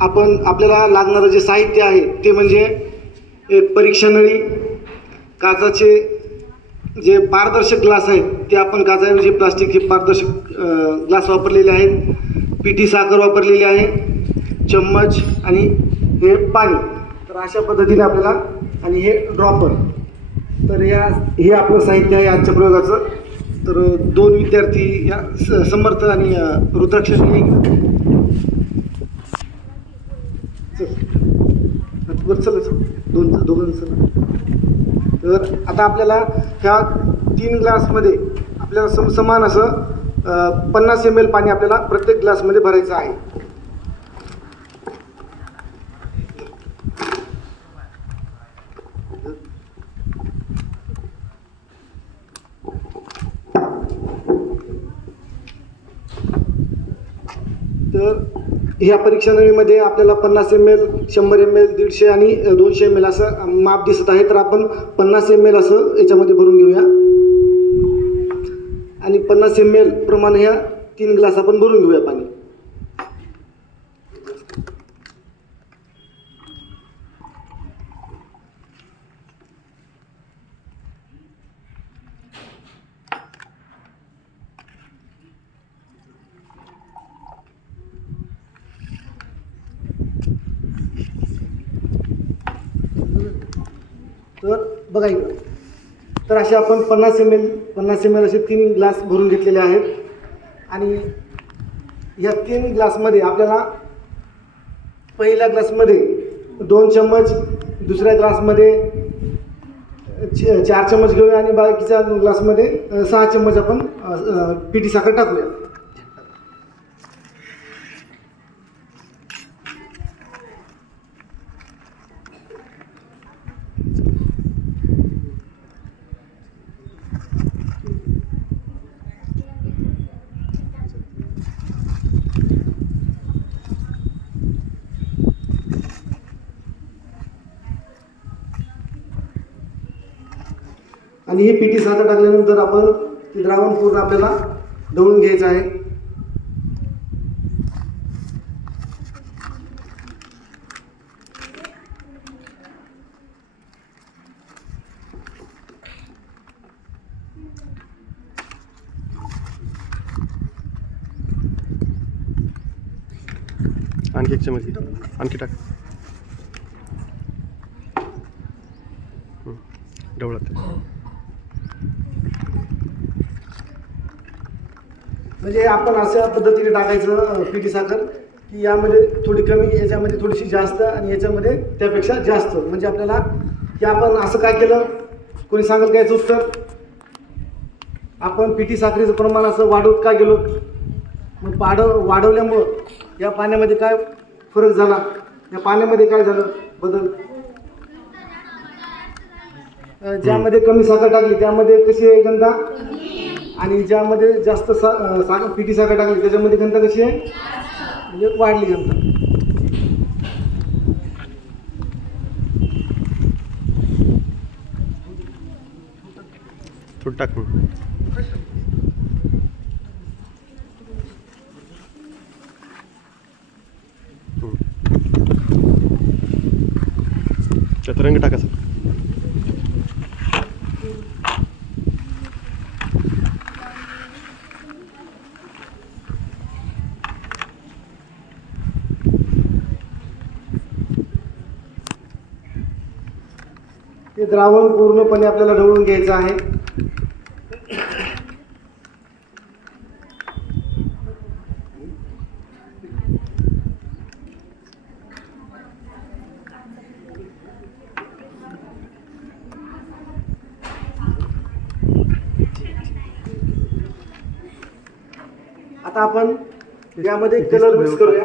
आपण आपल्याला लागणारं जे साहित्य आहे ते म्हणजे एक परीक्षा नळी काचाचे जे पारदर्शक ग्लास आहेत ते आपण काचाऐवजी प्लास्टिकचे पारदर्शक ग्लास वापरलेले आहेत. पिठी साखर वापरलेली आहे. चम्मच आणि हे पाणी. तर अशा पद्धतीने आपल्याला आणि हे ड्रॉपर तर या हे आपलं साहित्य आहे आजच्या प्रयोगाचं. तर दोन विद्यार्थी या स- समर्थ आणि अ, दोन दोघांचं तर आता आपल्याला ह्या तीन ग्लासमध्ये आपल्याला सम समान असं पन्नास एम एल पाणी आपल्याला प्रत्येक ग्लासमध्ये भरायचं आहे तर ह्या परीक्षा नळीमध्ये आपल्याला पन्नास एम एल शंभर एम एल दीडशे आणि दोनशे एम एल असं माप दिसत आहे. तर आपण पन्नास एम एल असं याच्यामध्ये भरून घेऊया. आणि पन्नास एम एल प्रमाणे ह्या तीन ग्लास आपण भरून घेऊया पाणी. तर बघा इकडं. तर असे आपण पन्नास एम एल पन्नास एम एल असे तीन ग्लास भरून घेतलेले आहेत. आणि या तीन ग्लासमध्ये आपल्याला पहिल्या ग्लासमध्ये दोन चम्मच दुसऱ्या ग्लासमध्ये च- चार चम्मच घेऊया आणि बाकीच्या ग्लासमध्ये सहा चम्मच आपण पिठी साखर टाकूया. आणि ही पिठी साखर टाकल्यानंतर आपण ते द्रावण पूर्ण आपल्याला ढवळून घ्यायचं आहे. आणखी एक चमची. आणखी टाक हं. ढवळत म्हणजे आपण अशा पद्धतीने टाकायचं पिठी साखर की यामध्ये थोडी कमी याच्यामध्ये थोडीशी जास्त आणि याच्यामध्ये त्यापेक्षा जास्त. म्हणजे आपल्याला की आपण असं काय केलं? कोणी सांगेल काय याचं उत्तर? आपण पिठी साखरेचं प्रमाण असं वाढवत का गेलो? मग वाढव वाढवल्यामुळं या पाण्यामध्ये काय फरक झाला? या पाण्यामध्ये काय झालं? बदल. ज्यामध्ये कमी साखर टाकली त्यामध्ये कशी आहे गंधा? आणि ज्यामध्ये जास्त सा साखर पिठी साखर टाकली त्याच्यामध्ये घनता कशी आहे? म्हणजे वाढली घनता थोडं टाक हो. त्यात रंग टाका सर. ते द्रावण पूर्णपणे आपल्याला ढवळून घ्यायचं आहे. आता आपण यामध्ये कलर मिक्स करूया.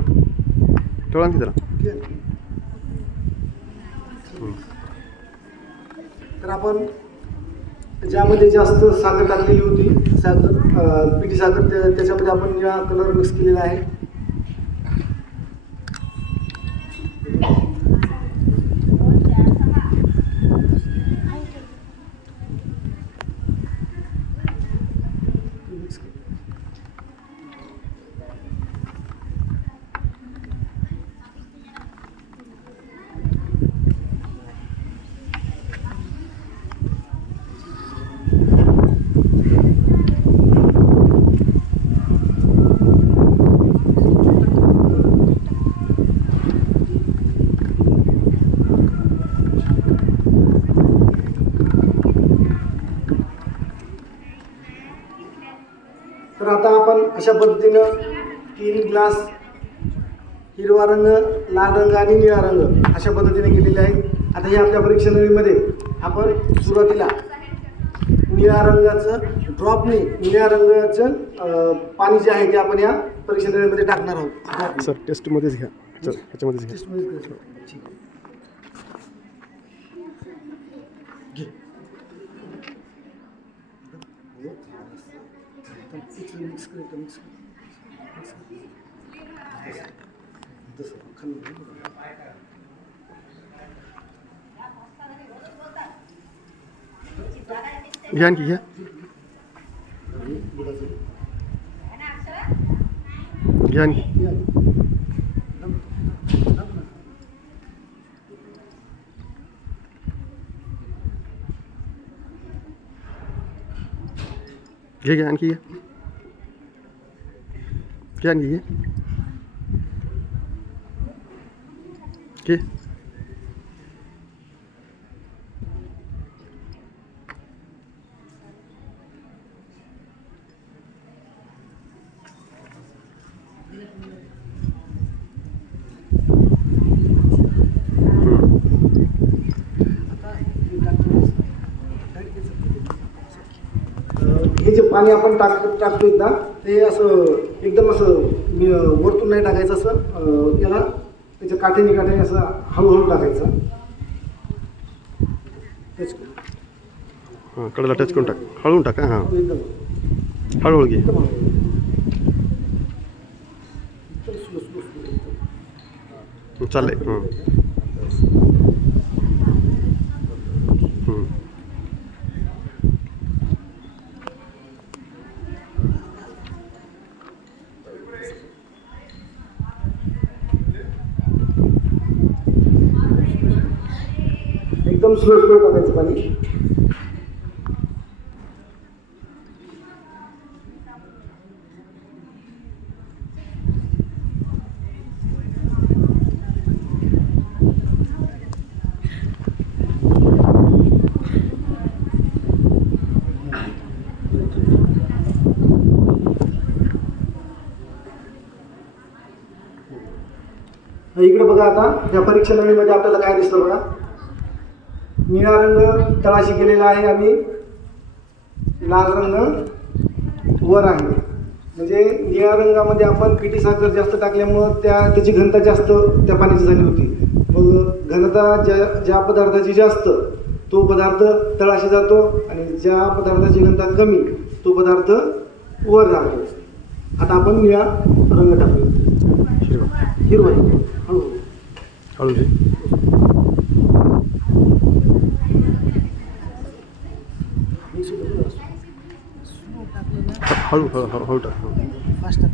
घे. टाका ना. तर आपण ज्यामध्ये जास्त साखर टाकलेली होती साखर पिठी साखर त्या- त्याच्यामध्ये आपण निळा कलर मिक्स केलेला आहे तर आता आपण अशा पद्धतीनं तीन ग्लास हिरवा रंग लाल रंग आणि निळा रंग अशा पद्धतीने केलेले आहेत आता हे आपल्या परीक्षा नळीमध्ये आपण सुरुवातीला निळ्या रंगाचं ड्रॉपने निळ्या रंगाचं पाणी जे आहे ते आपण या परीक्षा नळीमध्ये टाकणार आहोत. सर टेस्टमध्येच घ्या सर ह्याच्यामध्येच घ्या. ठीक आहे. घे. एकदम mix कर, एकदम mix कर. Mix कर. तसं, घ्या आणखी घ्या घ्या आणखी घे घ्या आणखी घ्या घे आणखी घे घे आता हे टाकतो. Direct याचं करतो. अं, हे जे पाणी आपण टाक टाकतोय ना ते असं एकदम असं वरतून नाही टाकायचं असं याला त्याच्या काठ्याने काठ्याने असं हळूहळू टाकायचं. करू. हां कडेला टच करून टाक. हळवून टाका हां. एकदम. हळूहळू घे. चाललंय हं. एकदम स्लो स्लो टाकायचं पाणी. इकडे बघा आता या परीक्षा नळीमध्ये आपल्याला काय दिसतं बघा. निळा रंग तळाशी केलेला आहे आणि लाल रंग वर आहे. म्हणजे निळ्या रंगामध्ये आपण पिठी साखर जास्त टाकल्यामुळं त्या त्याची घनता जास्त त्या पाण्याची झाली होती. मग घनता ज्या ज्या पदार्थाची जास्त तो पदार्थ तळाशी जातो आणि ज्या पदार्थाची घनता कमी तो पदार्थ वर जातो आता आपण निळा रंग टाकू हिरवा. हिरवा. हळू. हळू घे मिक्स होतं स्लो टाकलं ना हळू हळू हळू हळू टाक. फास्ट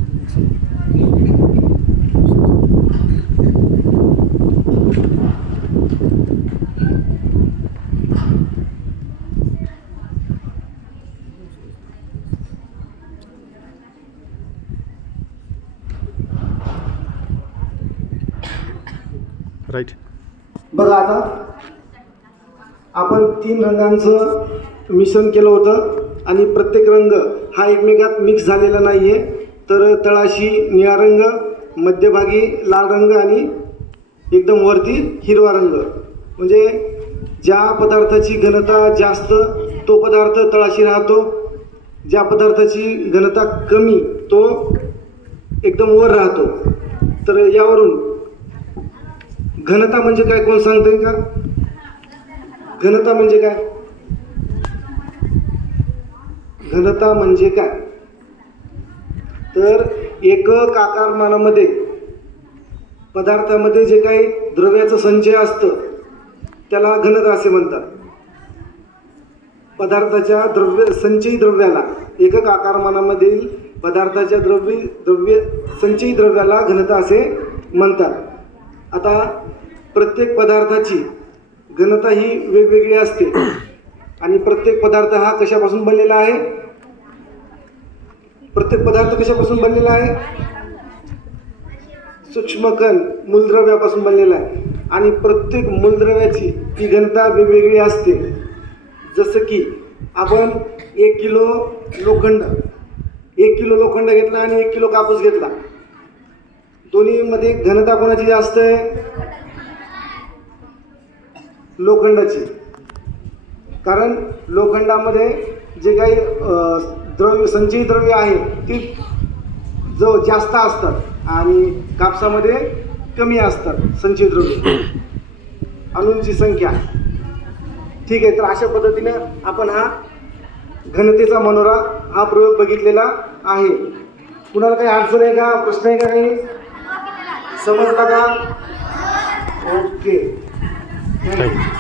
राईट बघा आता आपण तीन रंगांचं मिश्रण केलं होतं आणि प्रत्येक रंग हा एकमेकात मिक्स झालेला नाही आहे तर तळाशी निळा रंग मध्यभागी लाल रंग आणि एकदम वरती हिरवा रंग. म्हणजे ज्या पदार्थाची घनता जास्त तो पदार्थ तळाशी राहतो. ज्या पदार्थाची घनता कमी तो एकदम वर राहतो. तर यावरून घनता म्हणजे काय? कोण सांगतंय का? घनता म्हणजे काय? घनता म्हणजे काय? तर एकक आकारमानामध्ये पदार्थामध्ये जे काही द्रव्याचं संचय असतं त्याला घनता असे म्हणतात. पदार्थाच्या द्रव्य संचयी द्रव्याला एकक आकारमानामधील पदार्थाच्या द्रव्य द्रव्य संचयी द्रव्याला घनता असे म्हणतात. आता प्रत्येक पदार्थाची घनता ही वेगवेगळी असते. आणि प्रत्येक पदार्थ हा कशापासून बनलेला आहे? प्रत्येक पदार्थ कशापासून बनलेला आहे? सूक्ष्मकण मूलद्रव्यापासून बनलेला आहे. आणि प्रत्येक मूलद्रव्याची ती घनता वेगवेगळी असते. जसं की आपण एक किलो लोखंड एक किलो लोखंड घेतला आणि एक किलो कापूस घेतला. दोन्हीमध्ये घनता कोणाची जास्त आहे? लोखंडाची. कारण लोखंडामध्ये जे काही द्रव्य संचयी द्रव्य आहे ती जो जास्त असतात आणि कापसामध्ये कमी असतात संचयी द्रव्य. अणूंची संख्या. ठीक आहे तर अशा पद्धतीने आपण हा घनतेचा मनोरा हा प्रयोग बघितलेला आहे. कुणाला काही अडचण आहे का? प्रश्न आहे का काही? समजला का? ओके. थँक्यू